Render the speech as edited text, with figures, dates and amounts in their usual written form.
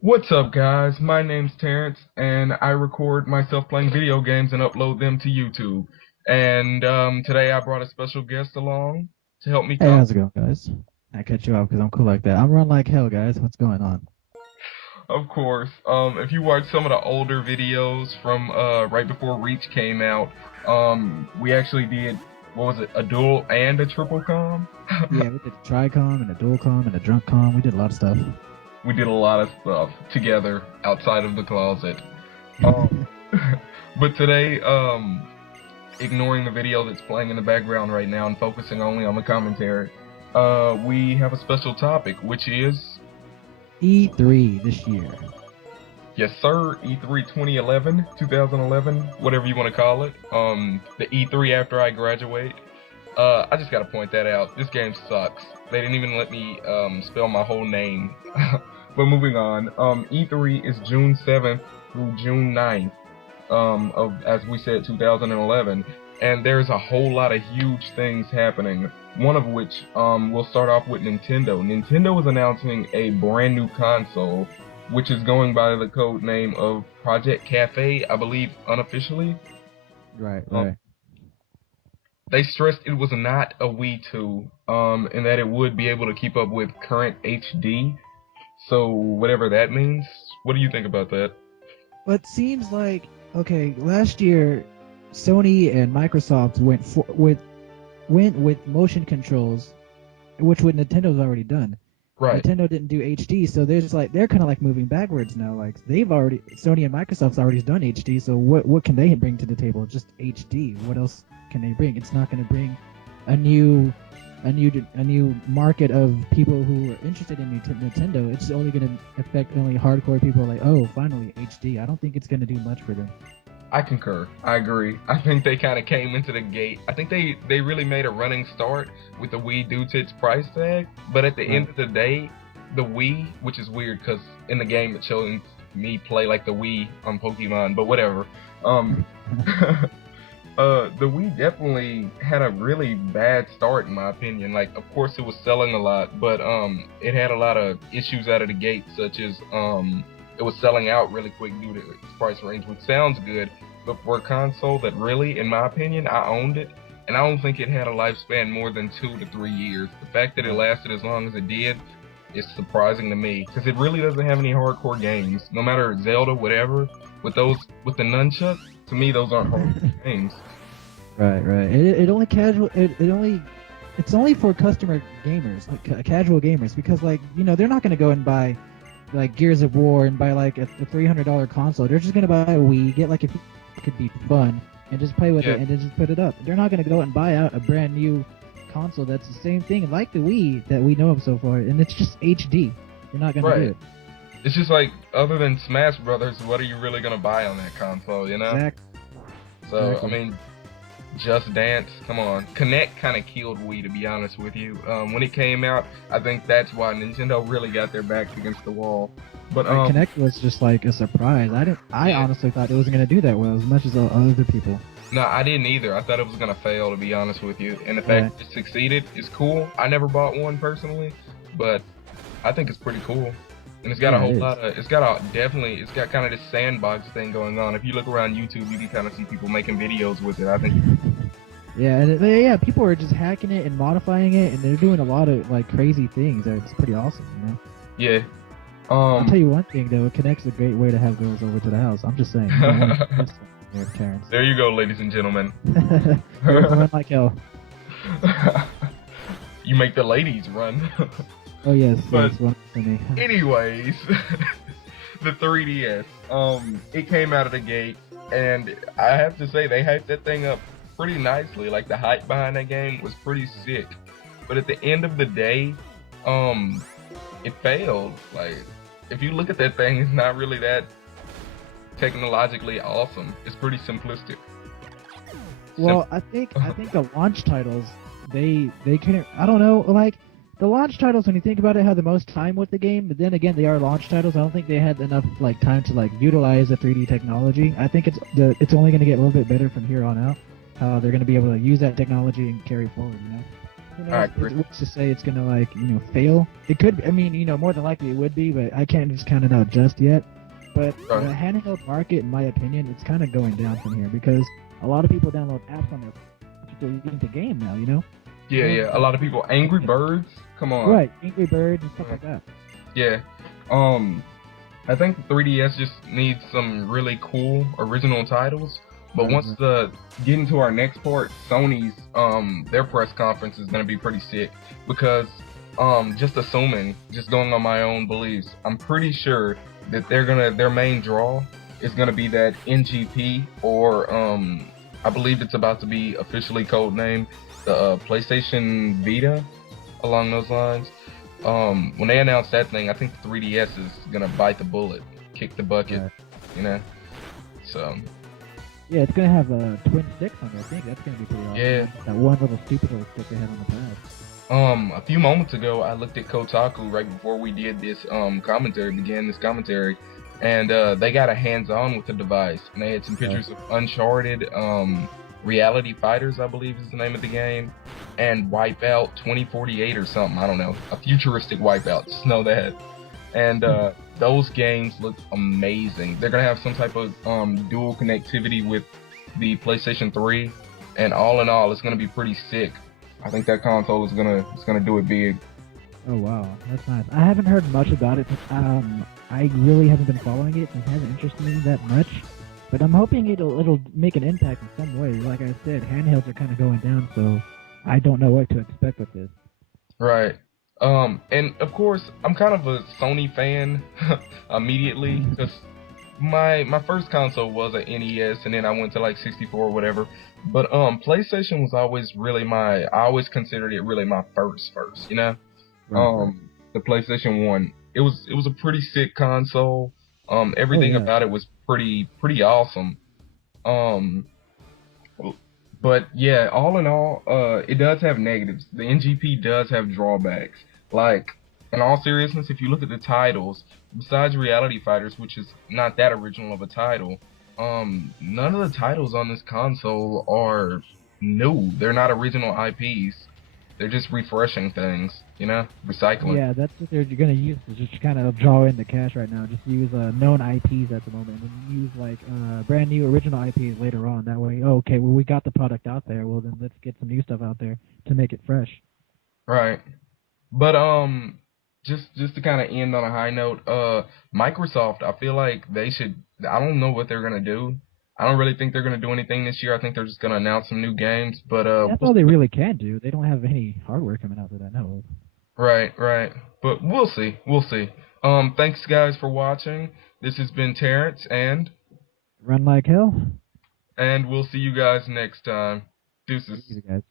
What's up, guys? My name's Terrence, and I record myself playing video games and upload them to YouTube. And today I brought a special guest along to help me Hey, come. how's it going, guys? I cut you off because I'm cool like that. I'm run like hell, guys. What's going on? Of course, if you watch some of the older videos from right before Reach came out, we actually did, what was it, a dual and a triple com? Yeah, we did a Tricom and a Dualcom and a Drunkcom. We did a lot of stuff. We did a lot of stuff together outside of the closet. Um, but today, ignoring the video that's playing in the background right now and focusing only on the commentary, we have a special topic, which is, E3 this year. yes sir, E3 2011, 2011, whatever you want to call it. The E3 after I graduate. I just gotta point that out. This game sucks. They didn't even let me spell my whole name. But moving on, E3 is June 7th through June 9th. Of, as we said, 2011, and there's a whole lot of huge things happening. One of which, we'll start off with Nintendo. Nintendo is announcing a brand new console, which is going by the code name of Project Cafe, I believe, unofficially. Right, Um, right. they stressed it was not a Wii 2, and that it would be able to keep up with current HD. So whatever that means. What do you think about that? But seems like okay. Last year, Sony and Microsoft went with motion controls, which what Nintendo's already done. Right. Nintendo didn't do HD, so they're kind of like moving backwards now. Like Sony and Microsoft's already done HD, so what can they bring to the table? Just HD. What else can they bring? It's not going to bring a new market of people who are interested in Nintendo. It's only going to affect only hardcore people. Like, oh, finally HD. I don't think it's going to do much for them. I concur. I agree. I think they kind of came into the gate. I think they really made a running start with the Wii due to its price tag. But at the Right. end of the day, the Wii, which is weird because in the game it shows me play like the Wii on Pokemon, but whatever. Um, the Wii definitely had a really bad start in my opinion. Like, of course it was selling a lot, but it had a lot of issues out of the gate, such as it was selling out really quick due to its price range, which sounds good, but for a console that really, in my opinion, I owned it, and I don't think it had a lifespan more than 2 to 3 years. The fact that it lasted as long as it did is surprising to me, because it really doesn't have any hardcore games. No matter Zelda, whatever, with the nunchuck, to me those aren't hardcore games. Right, right. It's only for customer gamers, like casual gamers, because like they're not gonna go and buy like Gears of War and buy like a $300 console. They're just gonna buy a Wii, get like it could be fun, and just play with Yeah, it and then just put it up. They're not gonna go out and buy out a brand new console that's the same thing like the Wii that we know of so far, and it's just HD. They're not gonna do right. it. It's just like, other than Smash Brothers, what are you really gonna buy on that console, you know? So, I Exactly. mean, Just Dance, come on. Connect kind of killed Wii, to be honest with you. When it came out, I think that's why Nintendo really got their backs against the wall. But Right, Connect was just like a surprise. I yeah, honestly thought it wasn't gonna do that well as much as other people. no, I didn't either. I thought it was gonna fail, to be honest with you. And the Yeah. fact that it succeeded is cool. I never bought one personally, but I think it's pretty cool. And it's got a Yeah, it whole is. lot of, it's got kind of this sandbox thing going on. If you look around YouTube, you can kind of see people making videos with it. I think, Yeah, and yeah, people are just hacking it and modifying it, and they're doing a lot of like crazy things. It's pretty awesome. yeah. I'll tell you one thing though, it connects a great way to have girls over to the house. I'm just saying. You don't want to miss something there, Terrence. There you go, ladies and gentlemen. You're going like hell. You make the ladies run. Oh yes, But yes, one for me. anyways, the 3DS. It came out of the gate, and I have to say they hyped that thing up pretty nicely. Like, the hype behind that game was pretty sick. But at the end of the day, um, it failed. Like, if you look at that thing, it's not really that technologically awesome. It's pretty simplistic. Sim- Well, I think the launch titles they couldn't. I don't know, like the launch titles when you think about it have the most time with the game, but then again they are launch titles. I don't think they had enough like time to like utilize the 3D technology. I think it's only going to get a little bit better from here on out. How they're going to be able to use that technology and carry forward. Who All knows? right, Chris. What's to say it's gonna like fail? It could. I mean, more than likely it would be, but I can't just count it out just yet. But the Right. handheld market, in my opinion, it's kind of going down from here because a lot of people download apps on their to get the game now. Yeah, yeah. A lot of people. Angry Birds. Come on. Right, Angry Birds and stuff like that. Yeah. I think the 3DS just needs some really cool original titles. But once get into our next part, Sony's their press conference is gonna be pretty sick because just assuming, just going on my own beliefs, I'm pretty sure that their main draw is gonna be that NGP or I believe it's about to be officially codenamed the PlayStation Vita, along those lines. When they announced that thing, I think the 3DS is gonna bite the bullet, kick the bucket, So yeah, it's gonna have twin sticks on it. I think that's gonna be pretty awesome. Yeah. That one little stupid little stick they had on the pad. A few moments ago, I looked at Kotaku right before we did this began this commentary, and they got a hands-on with the device, and they had some pictures of Uncharted, Reality Fighters, I believe is the name of the game, and Wipeout 2048 or something. I don't know, a futuristic Wipeout. Just know that. And those games look amazing. They're gonna have some type of dual connectivity with the PlayStation 3, and all in all, it's gonna be pretty sick. I think that console is gonna do it big. Oh wow, that's nice. I haven't heard much about it. I really haven't been following it. It hasn't interested me that much. But I'm hoping it'll make an impact in some way. Like I said, handhelds are kind of going down, so I don't know what to expect with this. Right. And of course, I'm kind of a Sony fan immediately because my first console was an NES, and then I went to like 64 or whatever. But PlayStation was always really I always considered it really my first, Right. The PlayStation 1. It was a pretty sick console. Everything about it was pretty awesome. But yeah, all in all, it does have negatives. The NGP does have drawbacks. Like, in all seriousness, if you look at the titles, besides Reality Fighters, which is not that original of a title, none of the titles on this console are new. They're not original IPs. They're just refreshing things, recycling. Yeah, that's what they're going to use to just kind of draw in the cash right now. Just use known IPs at the moment, and use like brand new original IPs later on. That way, okay, well we got the product out there. Well then let's get some new stuff out there to make it fresh. Right. But just to kind of end on a high note, Microsoft, I feel like they should. I don't know what they're gonna do. I don't really think they're gonna do anything this year. I think they're just gonna announce some new games. But that's all they really can do. They don't have any hardware coming out that I know of. Right. But we'll see. Thanks guys for watching. This has been Terrence and Run Like Hell. And we'll see you guys next time. Deuces. See you guys.